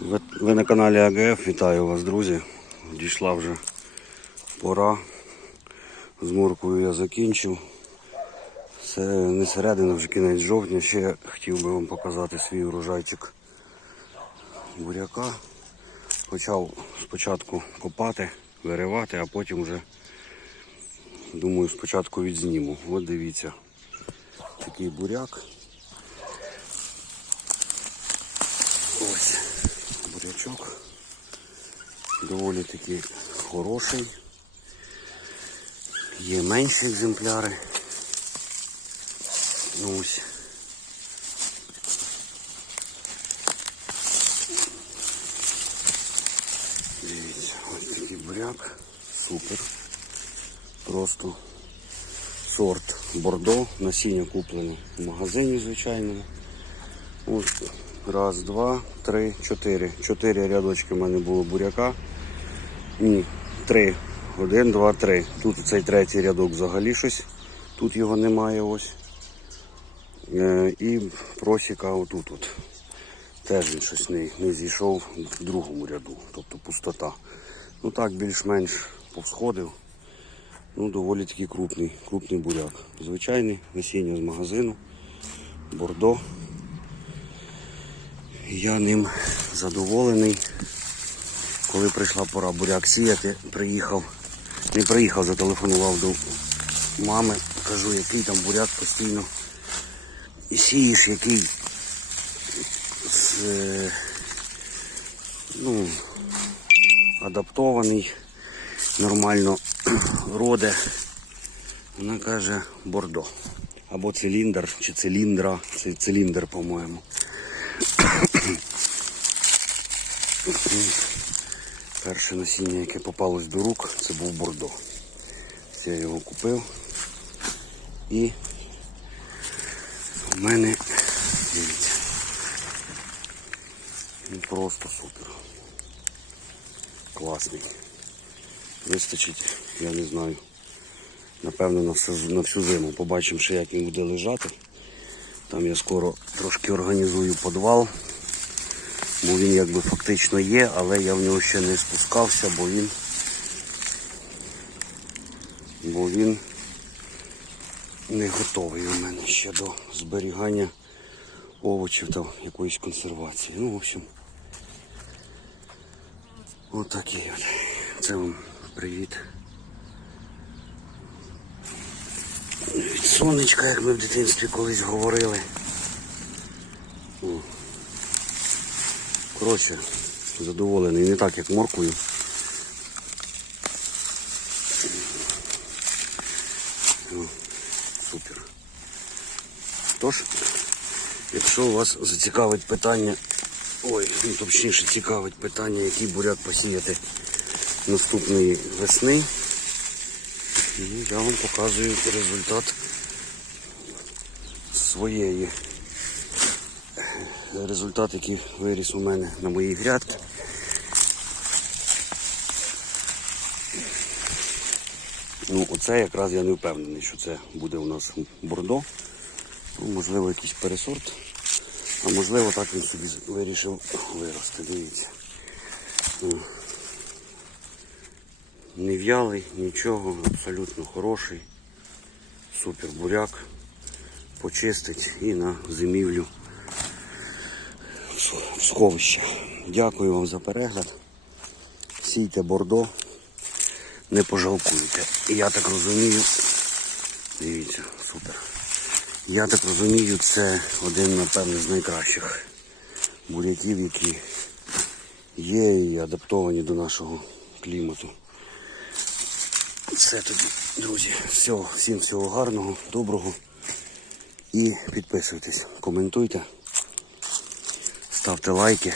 Ви, на каналі АГФ, вітаю вас, друзі. Дійшла вже пора. З моркою я закінчив. Це не середина, вже кінець жовтня. Ще хотів би вам показати свій урожайчик буряка. Почав спочатку копати, виривати, а потім вже думаю спочатку відзніму. От дивіться, такий буряк. Ось бурячок. Доволі таки хороший. Є менші екземпляри. Ну ось. Дивіться, ось такий буряк. Супер. Просто сорт бордо. Насіння куплене в магазині звичайному. Ось раз, два, три, чотири. Чотири рядочки в мене було буряка. Ні, три. Один, два, три. Тут цей третій рядок взагалі щось. Тут його немає ось. Е, і просіка отут от. Теж він щось не, не зійшов в другому ряду, тобто пустота. Ну так більш-менш повсходив. Ну, доволі такий крупний, крупний буряк. Звичайний насіння з магазину, бордо. Я ним задоволений. Коли прийшла пора буряк сіяти, приїхав. Не приїхав, зателефонував до мами. Кажу, який там буряк постійно. І сієш, який з, е, ну, адаптований, нормально роде. Вона каже бордо. Або циліндр, чи циліндра, циліндр, по-моєму. Перше насіння, яке попалось до рук, це був бордо. Я його купив. І в мене, дивіться, він просто супер. Класний. Вистачить, я не знаю. Напевно, на всю, на всю зиму. Побачимо, ще як він буде лежати. Там я скоро трошки організую підвал. Бо він якби фактично є, але я в нього ще не спускався, бо він бо він не готовий у мене ще до зберігання овочів та якоїсь консервації. Ну, в общем, отакий от. Це вам привіт. Сонечка, як ми в дитинстві колись говорили. О. Коротше, задоволений. Не так, як моркою. О, Супер. Тож, якщо вас зацікавить питання, ой, ну, точніше цікавить питання, який буряк посіяти наступної весни, ну, я вам показую результат своєї результат, який виріс у мене на моїй грядці. Ну, оце якраз я не впевнений, що це буде у нас бордо. Ну, можливо, якийсь пересорт. А можливо, так він собі вирішив вирости. Дивіться. Ну, Не в'ялий, нічого, абсолютно хороший. Супер буряк. Почистить і на зимівлю в сховище. Дякую вам за перегляд. Сійте бордо, не пожалкуйте. Я так розумію, дивіться, супер. Я так розумію, це один, напевне, з найкращих буряків, які є і адаптовані до нашого клімату. Все тоді, друзі. Всього, всім всього гарного, доброго. І підписуйтесь, коментуйте. Ставте лайки.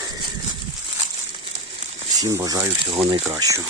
Всім бажаю всього найкращого.